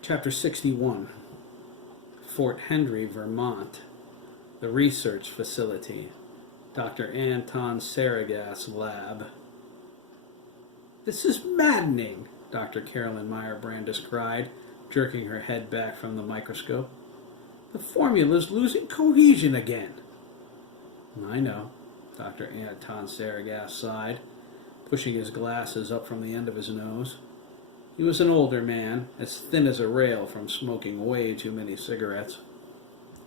Chapter 61, Fort Henry, Vermont, the research facility, Dr. Anton Saragas' lab. "This is maddening," Dr. Carolyn Meyer Brandis cried, jerking her head back from the microscope. "The formula's losing cohesion again." "I know," Dr. Anton Saragas sighed, pushing his glasses up from the end of his nose. He was an older man, as thin as a rail from smoking way too many cigarettes.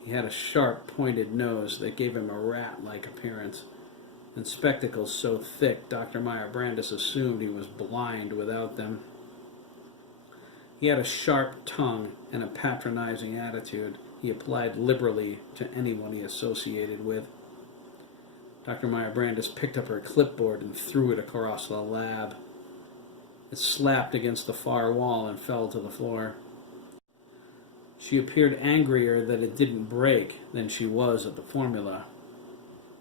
He had a sharp, pointed nose that gave him a rat-like appearance, and spectacles so thick Dr. Meyer Brandis assumed he was blind without them. He had a sharp tongue and a patronizing attitude he applied liberally to anyone he associated with. Dr. Meyer Brandis picked up her clipboard and threw it across the lab. It slapped against the far wall and fell to the floor. She appeared angrier that it didn't break than she was at the formula.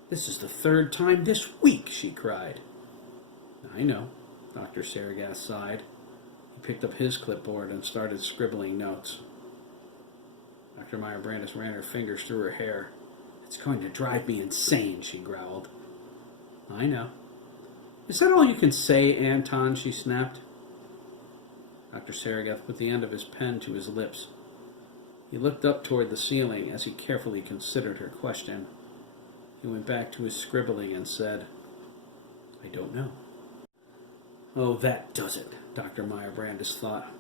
"This is the third time this week," she cried. "I know," Dr. Saragas sighed. He picked up his clipboard and started scribbling notes. Dr. Meyer Brandis ran her fingers through her hair. "It's going to drive me insane," she growled. "I know. Is that all you can say, Anton?" she snapped. Dr. Saragas put the end of his pen to his lips. He looked up toward the ceiling as he carefully considered her question. He went back to his scribbling and said, "I don't know." "Oh, that does it," Dr. Meyer Brandis thought.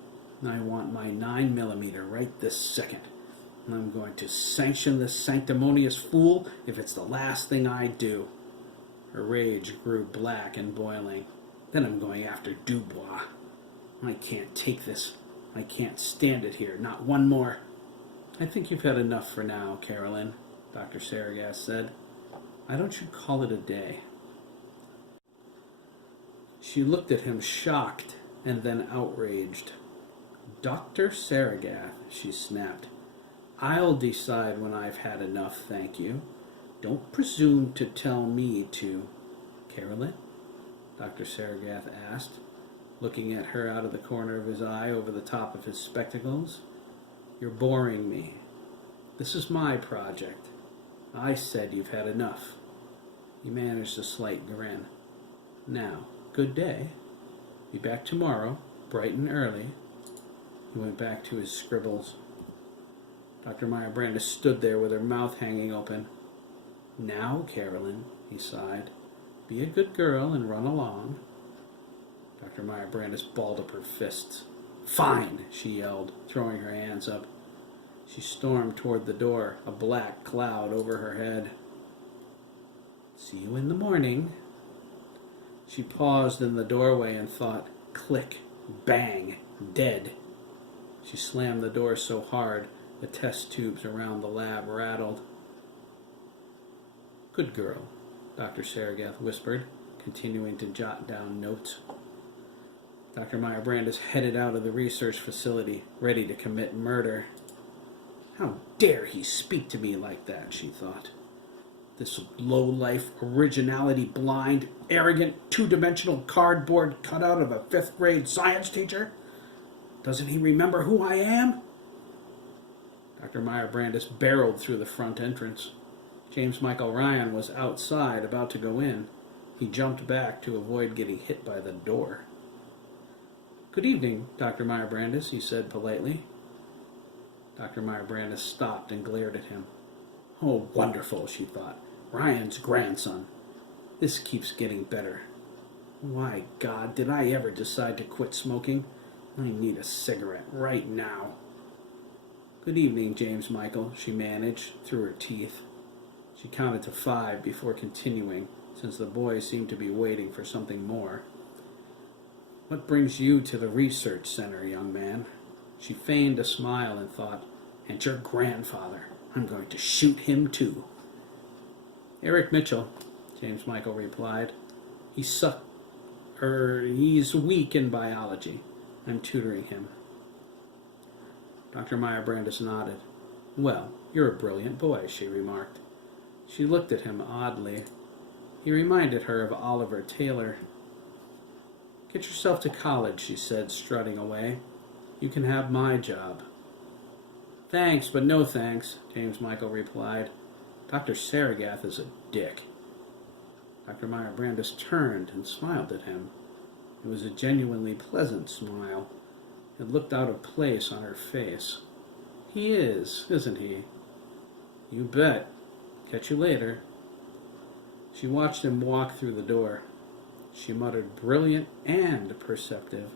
"I want my 9mm right this second. I'm going to sanction this sanctimonious fool if it's the last thing I do." Her rage grew black and boiling. "Then I'm going after Dubois. I can't take this. I can't stand it here. Not one more." "I think you've had enough for now, Carolyn," Dr. Saragas said. "Why don't you call it a day?" She looked at him shocked and then outraged. "Dr. Saragas," she snapped, "I'll decide when I've had enough, thank you. Don't presume to tell me to." "Carolyn?" Dr. Saragas asked, looking at her out of the corner of his eye over the top of his spectacles. "You're boring me. This is my project. I said you've had enough." He managed a slight grin. "Now, good day. Be back tomorrow, bright and early." He went back to his scribbles. Dr. Meyer Brandis stood there with her mouth hanging open. "Now, Carolyn," he sighed, "be a good girl and run along." Dr. Meyer Brandis balled up her fists. "Fine," she yelled, throwing her hands up. She stormed toward the door, a black cloud over her head. "See you in the morning." She paused in the doorway and thought, click, bang, dead. She slammed the door so hard the test tubes around the lab rattled. "Good girl," Dr. Saragas whispered, continuing to jot down notes. Dr. Meyer Brandis headed out of the research facility, ready to commit murder. "How dare he speak to me like that," she thought. "This low-life, originality-blind, arrogant, two-dimensional cardboard cutout of a fifth-grade science teacher? Doesn't he remember who I am?" Dr. Meyer Brandis barreled through the front entrance. James Michael Ryan was outside, about to go in. He jumped back to avoid getting hit by the door. "Good evening, Dr. Meyer Brandis," he said politely. Dr. Meyer Brandis stopped and glared at him. "Oh, wonderful," she thought. "Ryan's grandson. This keeps getting better. Why, God, did I ever decide to quit smoking? I need a cigarette right now." "Good evening, James Michael," she managed through her teeth. She counted to 5 before continuing, since the boy seemed to be waiting for something more. "What brings you to the research center, young man?" She feigned a smile and thought, "And your grandfather. I'm going to shoot him too." "Eric Mitchell," James Michael replied. He's weak in biology. I'm tutoring him." Dr. Meyer Brandis nodded. "Well, you're a brilliant boy," she remarked. She looked at him oddly. He reminded her of Oliver Taylor. "Get yourself to college," she said, strutting away. You can have my job." "Thanks, but no thanks," James Michael replied. "Dr. Saragath is a dick." Dr. Meyer Brandis turned and smiled at him. It was a genuinely pleasant smile. It looked out of place on her face. "He is, isn't he?" "You bet. Catch you later." She watched him walk through the door. She muttered, "Brilliant and perceptive.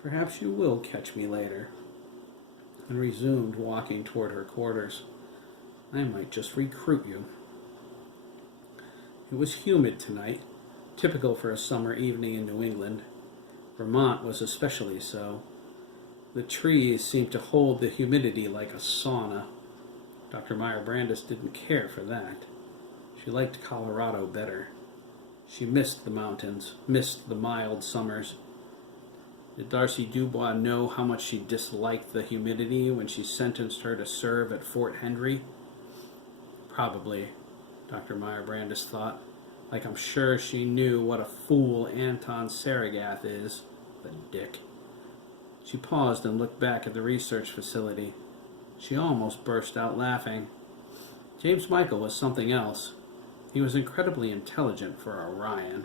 Perhaps you will catch me later," and resumed walking toward her quarters. "I might just recruit you." It was humid tonight, typical for a summer evening in New England. Vermont was especially so. The trees seemed to hold the humidity like a sauna. Dr. Meyer Brandis didn't care for that. She liked Colorado better. She missed the mountains, missed the mild summers. Did Darcy Dubois know how much she disliked the humidity when she sentenced her to serve at Fort Henry? Probably, Dr. Meyer Brandis thought, like I'm sure she knew what a fool Anton Saragath is, the dick. She paused and looked back at the research facility. She almost burst out laughing. James Michael was something else. He was incredibly intelligent for Orion.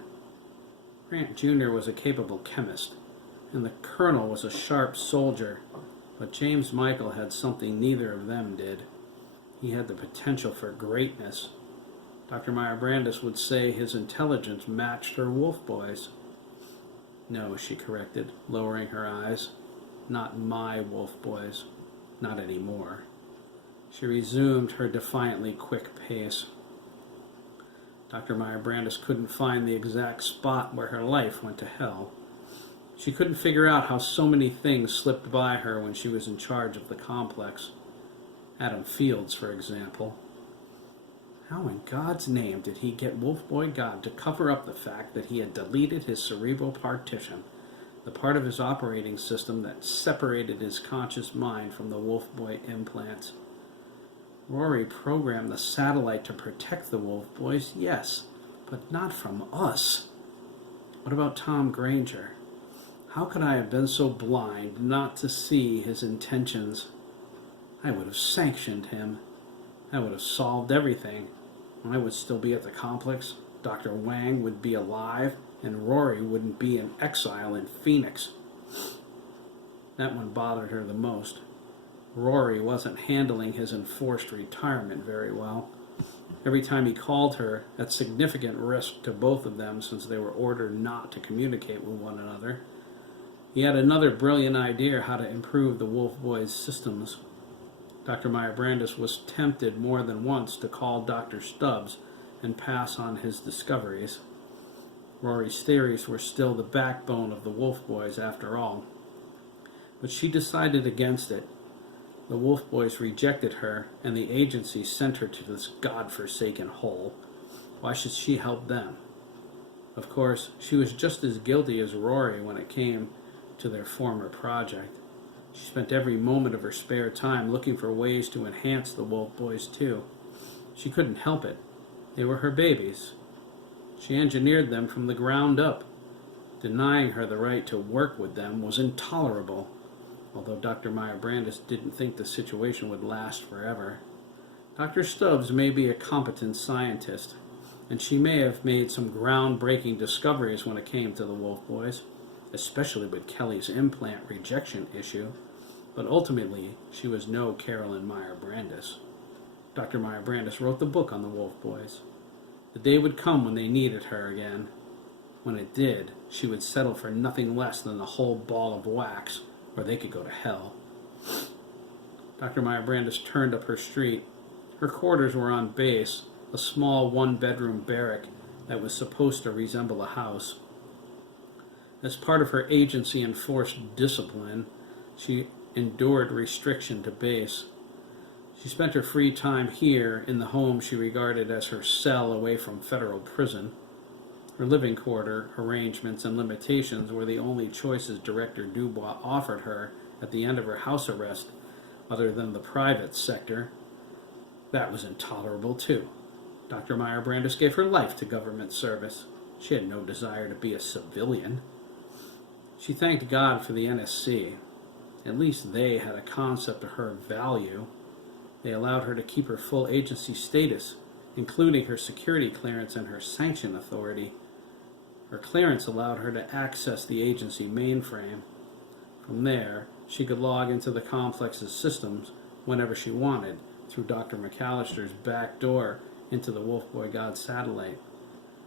Grant Jr. was a capable chemist, and the Colonel was a sharp soldier, but James Michael had something neither of them did. He had the potential for greatness. Dr. Meyer Brandis would say his intelligence matched her Wolf Boy's. "No," she corrected, lowering her eyes. "Not my Wolf Boy's. Not anymore." She resumed her defiantly quick pace. Dr. Meyer Brandis couldn't find the exact spot where her life went to hell. She couldn't figure out how so many things slipped by her when she was in charge of the complex. Adam Fields, for example. How in God's name did he get Wolf Boy God to cover up the fact that he had deleted his cerebral partition, the part of his operating system that separated his conscious mind from the Wolf Boy implants? Rory programmed the satellite to protect the Wolf Boys, yes, but not from us. What about Tom Granger? How could I have been so blind not to see his intentions? I would have sanctioned him. I would have solved everything. I would still be at the complex, Dr. Wang would be alive, and Rory wouldn't be in exile in Phoenix. That one bothered her the most. Rory wasn't handling his enforced retirement very well. Every time he called her, at significant risk to both of them since they were ordered not to communicate with one another, he had another brilliant idea how to improve the Wolf Boys' systems. Dr. Meyer Brandis was tempted more than once to call Dr. Stubbs and pass on his discoveries. Rory's theories were still the backbone of the Wolf Boys after all. But she decided against it. The Wolf Boys rejected her, and the agency sent her to this godforsaken hole. Why should she help them? Of course, she was just as guilty as Rory when it came to their former project. She spent every moment of her spare time looking for ways to enhance the Wolf Boys too. She couldn't help it. They were her babies. She engineered them from the ground up. Denying her the right to work with them was intolerable, although Dr. Meyer Brandis didn't think the situation would last forever. Dr. Stubbs may be a competent scientist, and she may have made some groundbreaking discoveries when it came to the Wolf Boys, especially with Kelly's implant rejection issue, but ultimately she was no Carolyn Meyer Brandis. Dr. Meyer Brandis wrote the book on the Wolf Boys. The day would come when they needed her again. When it did, she would settle for nothing less than the whole ball of wax, or they could go to hell. Dr. Meyer Brandis turned up her street. Her quarters were on base, a small one-bedroom barrack that was supposed to resemble a house. As part of her agency-enforced discipline, she endured restriction to base. She spent her free time here in the home she regarded as her cell away from federal prison. Her living quarter arrangements and limitations were the only choices Director Dubois offered her at the end of her house arrest, other than the private sector. That was intolerable, too. Dr. Meyer Brandis gave her life to government service. She had no desire to be a civilian. She thanked God for the NSC. At least they had a concept of her value. They allowed her to keep her full agency status, including her security clearance and her sanction authority. Her clearance allowed her to access the agency mainframe. From there, she could log into the complex's systems whenever she wanted through Dr. McAllister's back door into the Wolf Boy God satellite.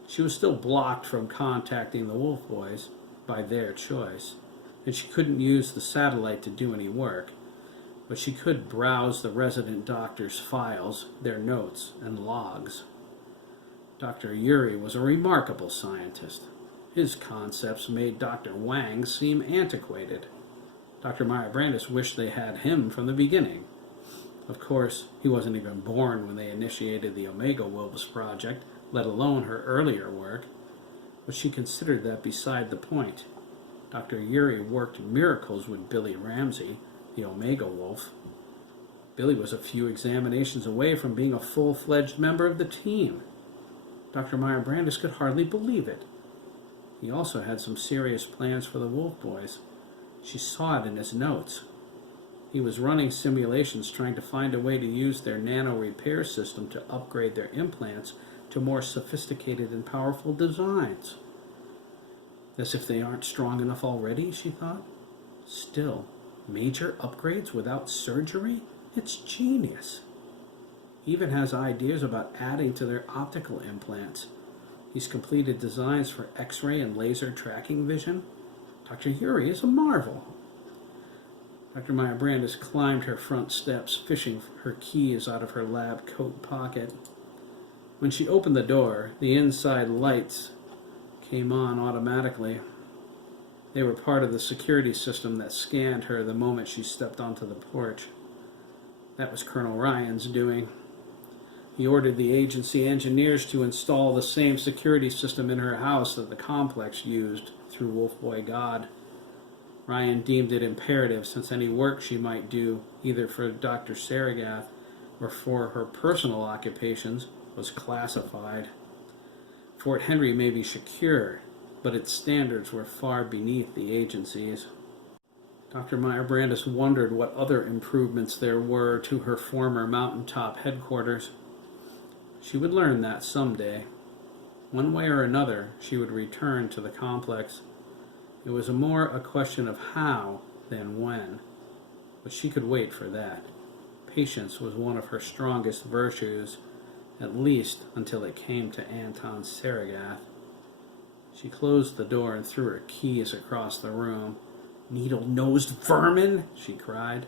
She was still blocked from contacting the Wolf Boys by their choice, and she couldn't use the satellite to do any work, but she could browse the resident doctor's files, their notes, and logs. Dr. Yuri was a remarkable scientist. His concepts made Dr. Wang seem antiquated. Dr. Meyer Brandis wished they had him from the beginning. Of course, he wasn't even born when they initiated the Omega Wolves project, let alone her earlier work, but she considered that beside the point. Dr. Yuri worked miracles with Billy Ramsey, the Omega Wolf. Billy was a few examinations away from being a full-fledged member of the team. Dr. Meyer Brandis could hardly believe it. He also had some serious plans for the Wolf Boys. She saw it in his notes. He was running simulations trying to find a way to use their nano repair system to upgrade their implants to more sophisticated and powerful designs. As if they aren't strong enough already, she thought. Still, major upgrades without surgery? It's genius. He even has ideas about adding to their optical implants. He's completed designs for X-ray and laser tracking vision. Dr. Yuri is a marvel. Dr. Meyer Brandis climbed her front steps, fishing her keys out of her lab coat pocket. When she opened the door, the inside lights came on automatically. They were part of the security system that scanned her the moment she stepped onto the porch. That was Colonel Ryan's doing. He ordered the agency engineers to install the same security system in her house that the complex used through Wolf Boy God. Ryan deemed it imperative since any work she might do, either for Dr. Saragath or for her personal occupations, was classified. Fort Henry may be secure, but its standards were far beneath the agency's. Dr. Meyer Brandis wondered what other improvements there were to her former mountaintop headquarters. She would learn that someday. One way or another, she would return to the complex. It was more a question of how than when, but she could wait for that. Patience was one of her strongest virtues, at least until it came to Anton Saragath. She closed the door and threw her keys across the room. "Needle-nosed vermin!" she cried.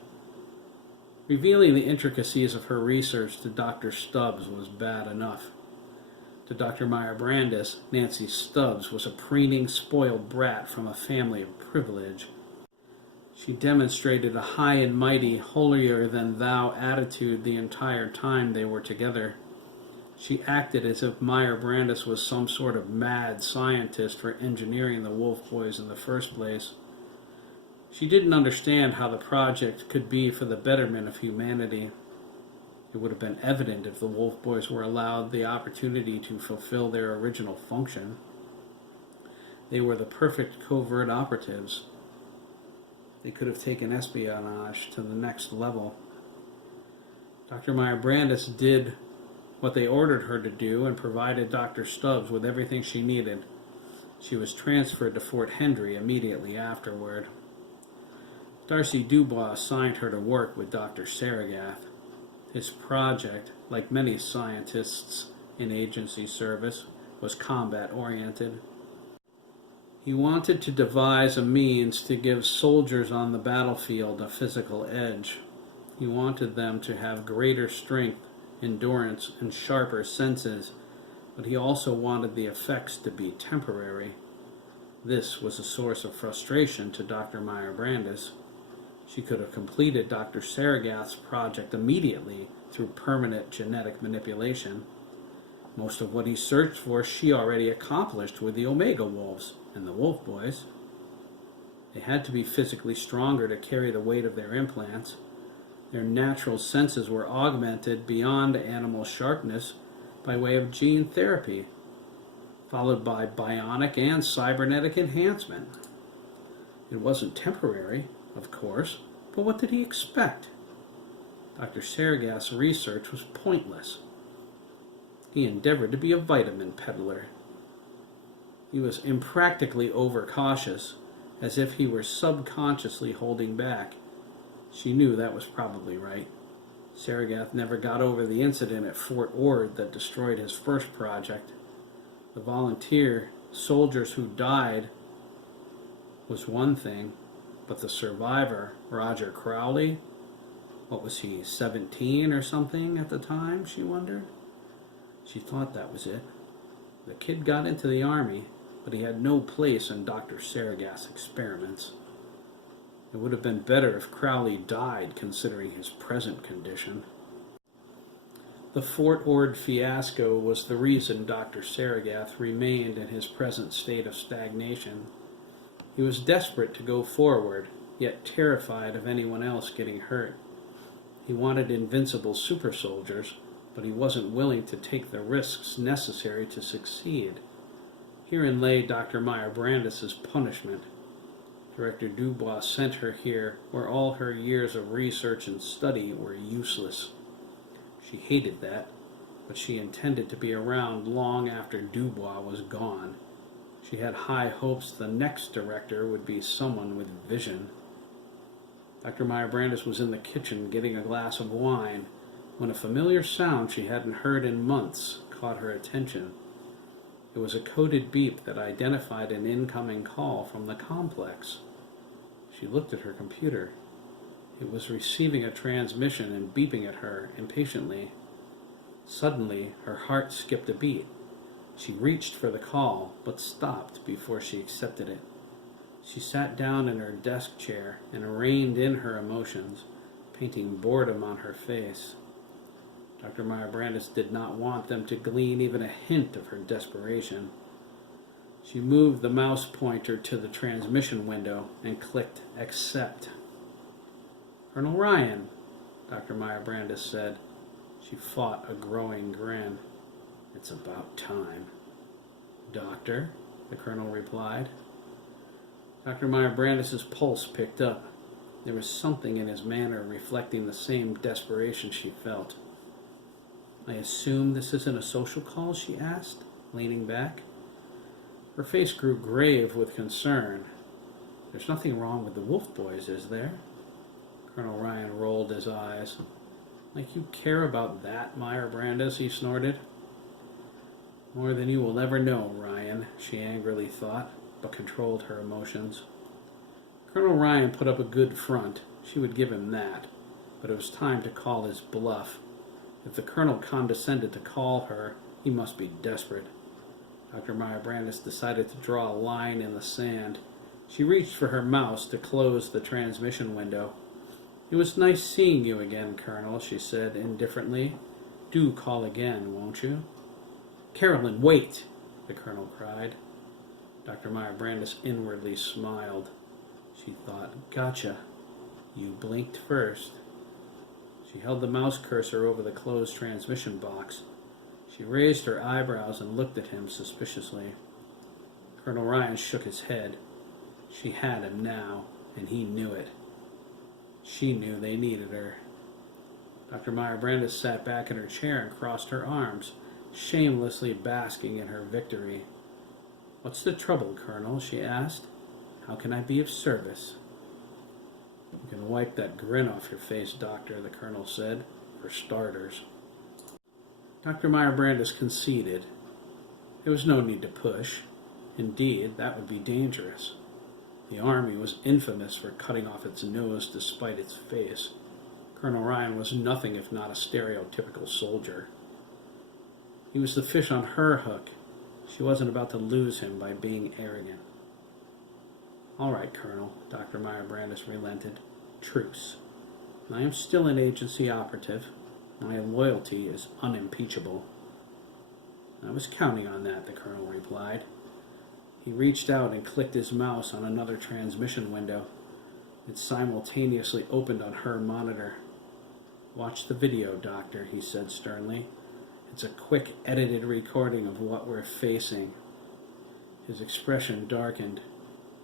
Revealing the intricacies of her research to Dr. Stubbs was bad enough. To Dr. Meyer Brandis, Nancy Stubbs was a preening, spoiled brat from a family of privilege. She demonstrated a high and mighty, holier-than-thou attitude the entire time they were together. She acted as if Meyer Brandis was some sort of mad scientist for engineering the Wolf Boys in the first place. She didn't understand how the project could be for the betterment of humanity. It would have been evident if the Wolf Boys were allowed the opportunity to fulfill their original function. They were the perfect covert operatives. They could have taken espionage to the next level. Dr. Meyer Brandis did what they ordered her to do and provided Dr. Stubbs with everything she needed. She was transferred to Fort Henry immediately afterward. Darcy Dubois assigned her to work with Dr. Saragath. His project, like many scientists in agency service, was combat-oriented. He wanted to devise a means to give soldiers on the battlefield a physical edge. He wanted them to have greater strength, endurance, and sharper senses, but he also wanted the effects to be temporary. This was a source of frustration to Dr. Meyer Brandis. She could have completed Dr. Saragath's project immediately through permanent genetic manipulation. Most of what he searched for she already accomplished with the Omega Wolves and the Wolf Boys. They had to be physically stronger to carry the weight of their implants. Their natural senses were augmented beyond animal sharpness by way of gene therapy, followed by bionic and cybernetic enhancement. It wasn't temporary, of course. But what did he expect? Dr. Sturgess' research was pointless. He endeavored to be a vitamin peddler. He was impractically overcautious, as if he were subconsciously holding back. She knew that was probably right. Sturgess never got over the incident at Fort Ord that destroyed his first project. The volunteer soldiers who died was one thing, but the survivor, Roger Crowley, what was he, 17 or something at the time, she wondered? She thought that was it. The kid got into the army, but he had no place in Dr. Sturgess' experiments. It would have been better if Crowley died, considering his present condition. The Fort Ord fiasco was the reason Dr. Sturgess remained in his present state of stagnation. He was desperate to go forward, yet terrified of anyone else getting hurt. He wanted invincible super soldiers, but he wasn't willing to take the risks necessary to succeed. Herein lay Dr. Meyer Brandis' punishment. Director Dubois sent her here where all her years of research and study were useless. She hated that, but she intended to be around long after Dubois was gone. She had high hopes the next director would be someone with vision. Dr. Meyer Brandis was in the kitchen getting a glass of wine when a familiar sound she hadn't heard in months caught her attention. It was a coded beep that identified an incoming call from the complex. She looked at her computer. It was receiving a transmission and beeping at her impatiently. Suddenly, her heart skipped a beat. She reached for the call, but stopped before she accepted it. She sat down in her desk chair and reined in her emotions, painting boredom on her face. Dr. Meyer Brandis did not want them to glean even a hint of her desperation. She moved the mouse pointer to the transmission window and clicked accept. "Colonel Ryan," Dr. Meyer Brandis said. She fought a growing grin. "It's about time." "Doctor," the colonel replied. Dr. Meyer Brandis' pulse picked up. There was something in his manner reflecting the same desperation she felt. "I assume this isn't a social call?" she asked, leaning back. Her face grew grave with concern. "There's nothing wrong with the Wolf Boys, is there?" Colonel Ryan rolled his eyes. "Like you care about that, Meyer Brandis," he snorted. "More than you will ever know, Ryan," she angrily thought, but controlled her emotions. Colonel Ryan put up a good front. She would give him that, but it was time to call his bluff. If the colonel condescended to call her, he must be desperate. Dr. Meyer Brandis decided to draw a line in the sand. She reached for her mouse to close the transmission window. "It was nice seeing you again, Colonel," she said indifferently. "Do call again, won't you?" "Carolyn, wait!" the colonel cried. Dr. Meyer Brandis inwardly smiled. She thought, "Gotcha. You blinked first." She held the mouse cursor over the closed transmission box. She raised her eyebrows and looked at him suspiciously. Colonel Ryan shook his head. She had him now, and he knew it. She knew they needed her. Dr. Meyer Brandis sat back in her chair and crossed her arms, shamelessly basking in her victory. "What's the trouble, Colonel?" she asked. "How can I be of service?" "You can wipe that grin off your face, Doctor," the colonel said, "for starters." Dr. Meyer Brandis conceded. There was no need to push. Indeed, that would be dangerous. The Army was infamous for cutting off its nose despite its face. Colonel Ryan was nothing if not a stereotypical soldier. He was the fish on her hook. She wasn't about to lose him by being arrogant. "All right, Colonel," Dr. Meyer Brandis relented. "Truce. I am still an agency operative. My loyalty is unimpeachable." "I was counting on that," the colonel replied. He reached out and clicked his mouse on another transmission window. It simultaneously opened on her monitor. "Watch the video, Doctor," he said sternly. "It's a quick, edited recording of what we're facing." His expression darkened.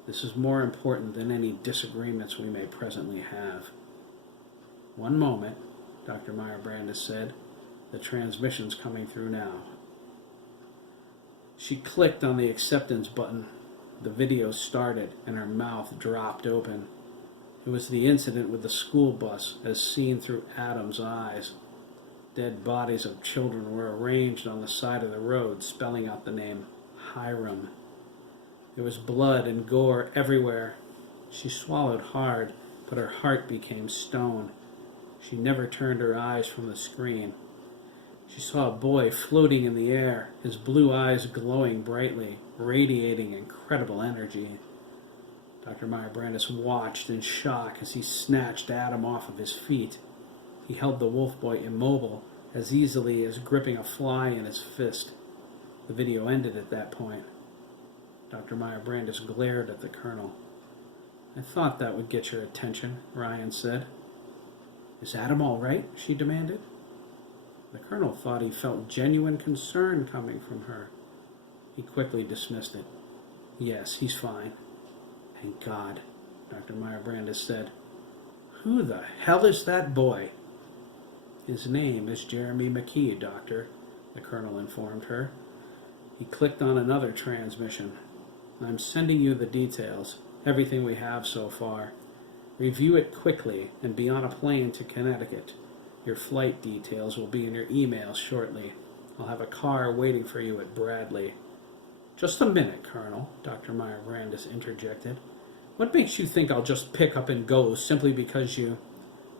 This is more important than any disagreements we may presently have. One moment, Dr. Meyer-Brandis said. The transmission's coming through now. She clicked on the acceptance button. The video started and her mouth dropped open. It was the incident with the school bus as seen through Adam's eyes. Dead bodies of children were arranged on the side of the road, spelling out the name Hiram. There was blood and gore everywhere. She swallowed hard, but her heart became stone. She never turned her eyes from the screen. She saw a boy floating in the air, his blue eyes glowing brightly, radiating incredible energy. Dr. Meyer-Brandis watched in shock as he snatched Adam off of his feet. He held the wolf boy immobile, as easily as gripping a fly in his fist. The video ended at that point. Dr. Meyer-Brandis glared at the colonel. "I thought that would get your attention," Ryan said. "Is Adam all right?" she demanded. The colonel thought he felt genuine concern coming from her. He quickly dismissed it. "Yes, he's fine." "Thank God," Dr. Meyer-Brandis said. "Who the hell is that boy?" "His name is Jeremy McKee, Doctor," the colonel informed her. He clicked on another transmission. "I'm sending you the details, everything we have so far. Review it quickly and be on a plane to Connecticut. Your flight details will be in your email shortly. I'll have a car waiting for you at Bradley." "Just a minute, Colonel," Dr. Meyer-Brandis interjected. "What makes you think I'll just pick up and go simply because you—"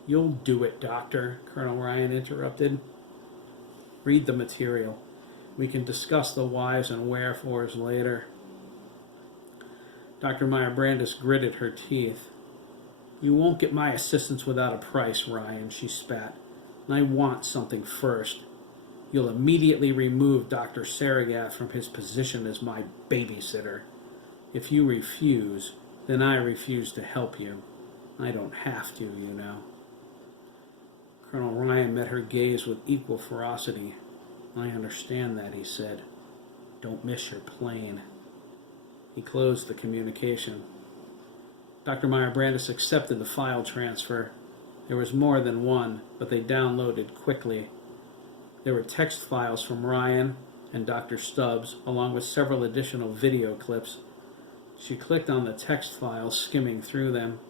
"You'll do it, Doctor," Colonel Ryan interrupted. "Read the material. We can discuss the whys and wherefores later." Dr. Meyer-Brandis gritted her teeth. "You won't get my assistance without a price, Ryan," she spat. "And I want something first. You'll immediately remove Dr. Saragath from his position as my babysitter. If you refuse, then I refuse to help you. I don't have to, you know." Colonel Ryan met her gaze with equal ferocity. "I understand that," he said. "Don't miss your plane." He closed the communication. Dr. Meyer-Brandis accepted the file transfer. There was more than one, but they downloaded quickly. There were text files from Ryan and Dr. Stubbs, along with several additional video clips. She clicked on the text files, skimming through them.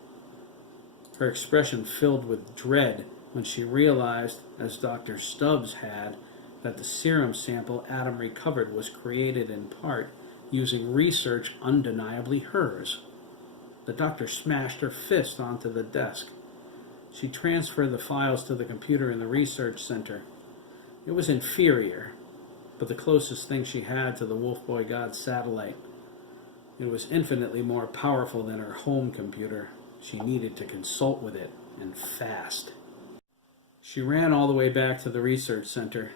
Her expression filled with dread when she realized, as Dr. Stubbs had, that the serum sample Adam recovered was created in part using research undeniably hers. The doctor smashed her fist onto the desk. She transferred the files to the computer in the research center. It was inferior, but the closest thing she had to the Wolf Boy God satellite. It was infinitely more powerful than her home computer. She needed to consult with it, and fast. She ran all the way back to the research center.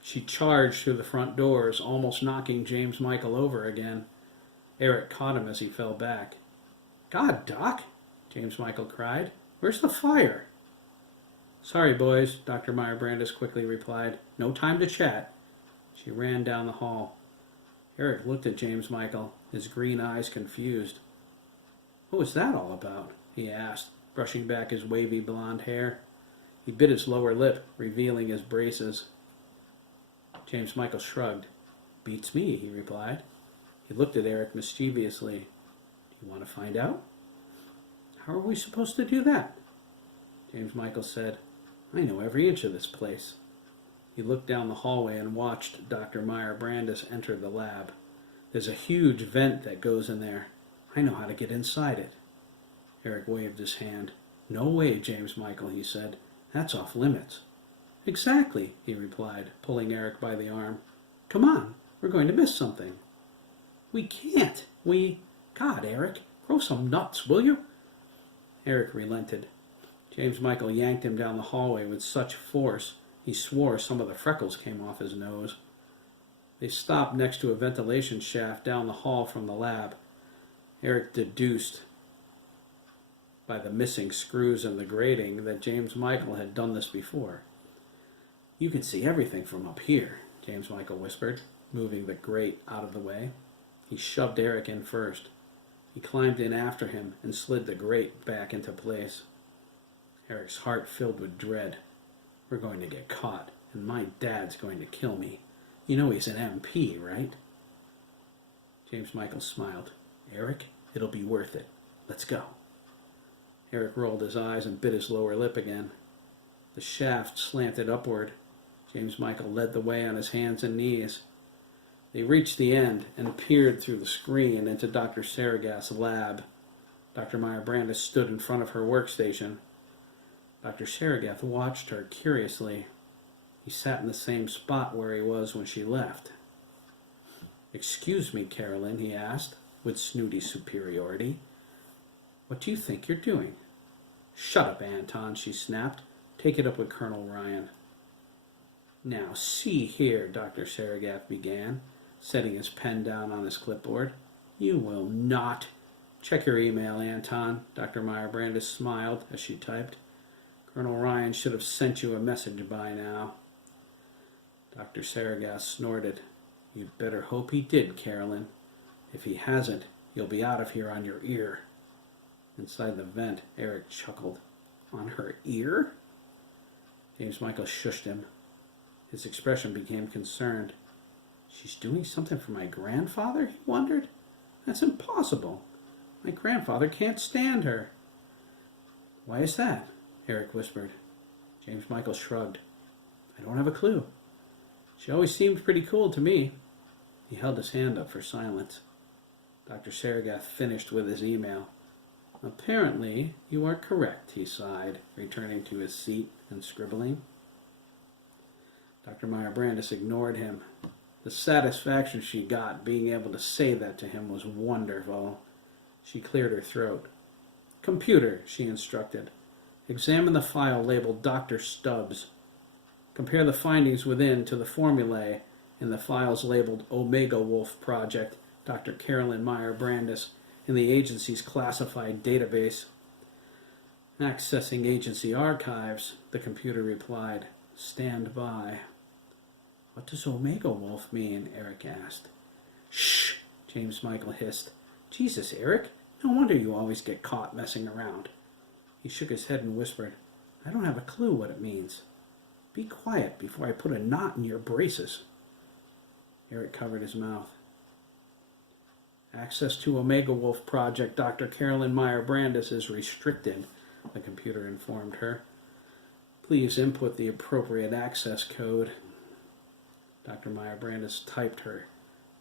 She charged through the front doors, almost knocking James Michael over again. Eric caught him as he fell back. "God, Doc!" James Michael cried. "Where's the fire?" "Sorry, boys," Dr. Meyer-Brandis quickly replied. "No time to chat." She ran down the hall. Eric looked at James Michael, his green eyes confused. "What was that all about?" he asked, brushing back his wavy blonde hair. He bit his lower lip, revealing his braces. James Michael shrugged. "Beats me," he replied. He looked at Eric mischievously. "Do you want to find out?" "How are we supposed to do that?" James Michael said, "I know every inch of this place." He looked down the hallway and watched Dr. Meyer-Brandis enter the lab. "There's a huge vent that goes in there. I know how to get inside it." Eric waved his hand. "No way, James Michael," he said. "That's off limits." "Exactly," he replied, pulling Eric by the arm. "Come on, we're going to miss something." "We can't. God, Eric, grow some nuts, will you?" Eric relented. James Michael yanked him down the hallway with such force he swore some of the freckles came off his nose. They stopped next to a ventilation shaft down the hall from the lab. Eric deduced by the missing screws in the grating that James Michael had done this before. "You can see everything from up here," James Michael whispered, moving the grate out of the way. He shoved Eric in first. He climbed in after him and slid the grate back into place. Eric's heart filled with dread. We're going to get caught, and my dad's going to kill me. You know he's an MP, right? James Michael smiled. Eric, it'll be worth it. Let's go. Eric rolled his eyes and bit his lower lip again. The shaft slanted upward. James Michael led the way on his hands and knees. They reached the end and peered through the screen into Dr. Saragas's lab. Dr. Meyer Brandis stood in front of her workstation. Dr. Saragas watched her curiously. He sat in the same spot where he was when she left. Excuse me, Carolyn, he asked, with snooty superiority. What do you think you're doing? Shut up, Anton, she snapped. Take it up with Colonel Ryan. Now, see here, Dr. Saragas began, setting his pen down on his clipboard. You will not. Check your email, Anton, Dr. Meyer Brandis smiled as she typed. Colonel Ryan should have sent you a message by now. Dr. Saragas snorted. You'd better hope he did, Carolyn. If he hasn't, you'll be out of here on your ear. Inside the vent, Eric chuckled. On her ear? James Michael shushed him. His expression became concerned. She's doing something for my grandfather, he wondered. That's impossible. My grandfather can't stand her. Why is that? Eric whispered. James Michael shrugged. I don't have a clue. She always seemed pretty cool to me. He held his hand up for silence. Dr. Saragas finished with his email. Apparently, you are correct, he sighed, returning to his seat and scribbling. Dr. Meyer Brandis ignored him. The satisfaction she got being able to say that to him was wonderful. She cleared her throat. Computer, she instructed. Examine the file labeled Dr. Stubbs. Compare the findings within to the formulae in the files labeled Omega Wolf Project, Dr. Carolyn Meyer Brandis, in the agency's classified database. Accessing agency archives, the computer replied. Stand by. What does Omega Wolf mean? Eric asked. Shh, James Michael hissed. Jesus, Eric, no wonder you always get caught messing around. He shook his head and whispered, I don't have a clue what it means. Be quiet before I put a knot in your braces. Eric covered his mouth. Access to Omega Wolf Project Dr. Carolyn Meyer Brandis is restricted, the computer informed her. Please input the appropriate access code. Dr. Meyer Brandis typed her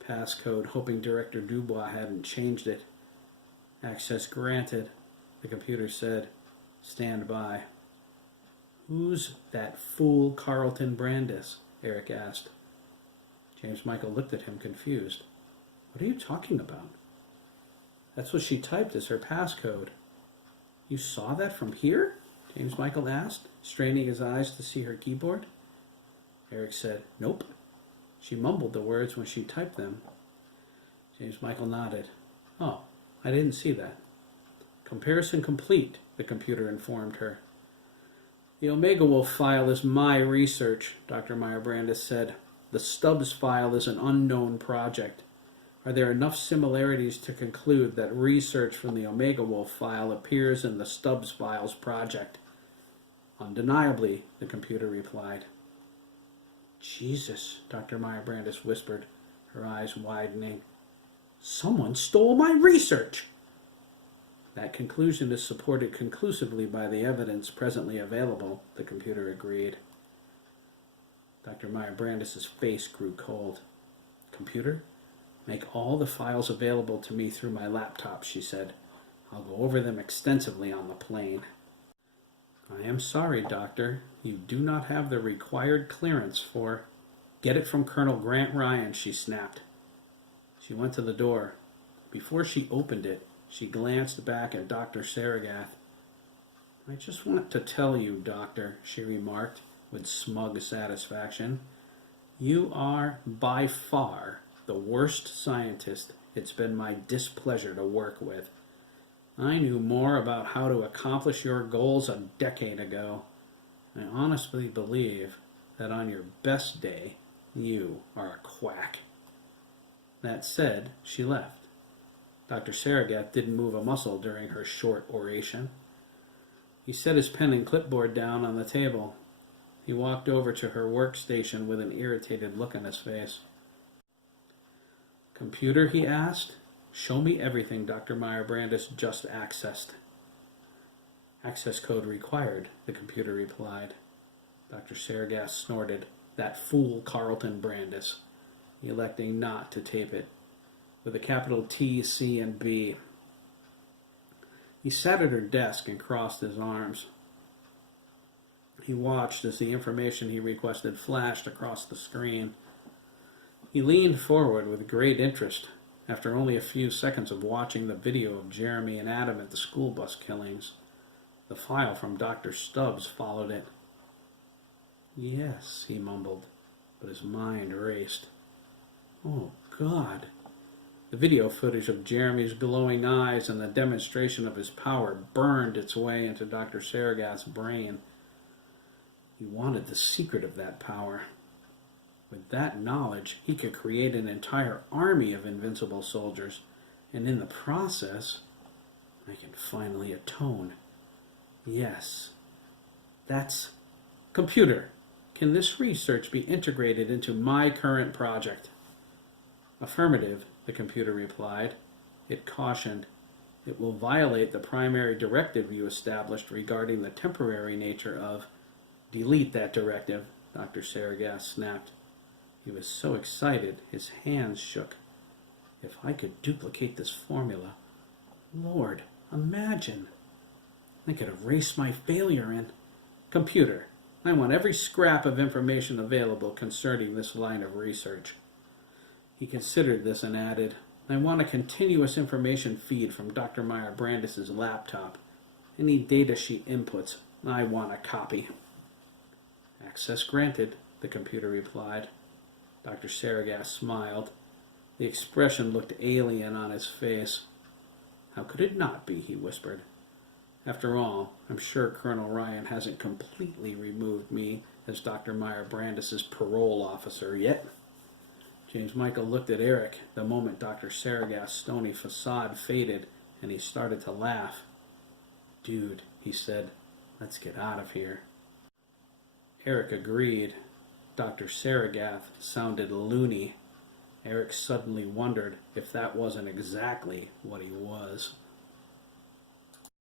passcode, hoping Director Dubois hadn't changed it. Access granted, the computer said. Stand by. Who's that fool Carlton Brandis? Eric asked. James Michael looked at him confused. What are you talking about? That's what she typed as her passcode. You saw that from here? James Michael asked, straining his eyes to see her keyboard. Eric said, Nope. She mumbled the words when she typed them. James Michael nodded. Oh, I didn't see that. Comparison complete, the computer informed her. The Omega Wolf file is my research, Dr. Meyer Brandis said. The Stubbs file is an unknown project. Are there enough similarities to conclude that research from the Omega Wolf file appears in the Stubbs files project? Undeniably, the computer replied. Jesus, Dr. Meyer Brandis whispered, her eyes widening. Someone stole my research! That conclusion is supported conclusively by the evidence presently available, the computer agreed. Dr. Meyer Brandis' face grew cold. Computer, make all the files available to me through my laptop, she said. I'll go over them extensively on the plane. I am sorry, Doctor. You do not have the required clearance for... Get it from Colonel Grant Ryan, she snapped. She went to the door. Before she opened it, she glanced back at Dr. Saragas. I just want to tell you, Doctor, she remarked with smug satisfaction. You are, by far, the worst scientist it's been my displeasure to work with. I knew more about how to accomplish your goals a decade ago. I honestly believe that on your best day, you are a quack. That said, she left. Dr. Saragath didn't move a muscle during her short oration. He set his pen and clipboard down on the table. He walked over to her workstation with an irritated look on his face. "Computer," he asked, "show me everything Dr. Meyer Brandis just accessed." "Access code required," the computer replied. Dr. Saragath snorted. That fool Carlton Brandis, electing not to tape it, with a capital T, C, and B. He sat at her desk and crossed his arms. He watched as the information he requested flashed across the screen. He leaned forward with great interest after only a few seconds of watching the video of Jeremy and Adam at the school bus killings. The file from Dr. Stubbs followed it. "Yes," he mumbled, but his mind raced. Oh, God. The video footage of Jeremy's glowing eyes and the demonstration of his power burned its way into Dr. Saragath's brain. He wanted the secret of that power. With that knowledge, he could create an entire army of invincible soldiers, and in the process, I can finally atone. Yes, that's... Computer, can this research be integrated into my current project? Affirmative, the computer replied. It cautioned, it will violate the primary directive you established regarding the temporary nature of... Delete that directive, Dr. Saragath snapped. He was so excited, his hands shook. If I could duplicate this formula, Lord, imagine. I could erase my failure in... Computer, I want every scrap of information available concerning this line of research. He considered this and added, I want a continuous information feed from Dr. Meyer Brandis' laptop. Any data she inputs, I want a copy. Access granted, the computer replied. Dr. Saragath smiled. The expression looked alien on his face. How could it not be, he whispered. After all, I'm sure Colonel Ryan hasn't completely removed me as Dr. Meyer Brandis' parole officer yet. James Michael looked at Eric the moment Dr. Saragath's stony facade faded, and he started to laugh. Dude, he said, let's get out of here. Eric agreed. Dr. Saragath sounded loony. Eric suddenly wondered if that wasn't exactly what he was.